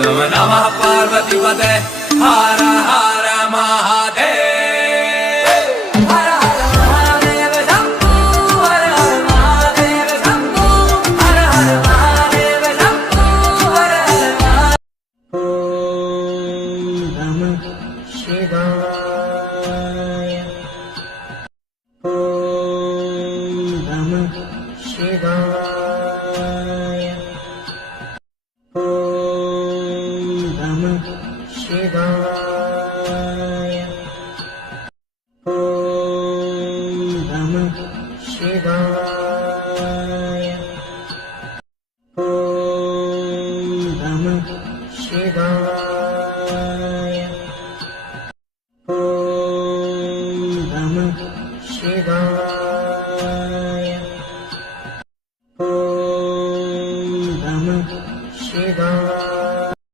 नमः पार्वतीपते हर हर महादेव हर हर महादेव शंभू हर हर महादेव शंभू हर हर महादेव शंभू हर हर नमः शिवाय नमः शिवाय नमः शिवाय नमः शिवाय नमः शिवाय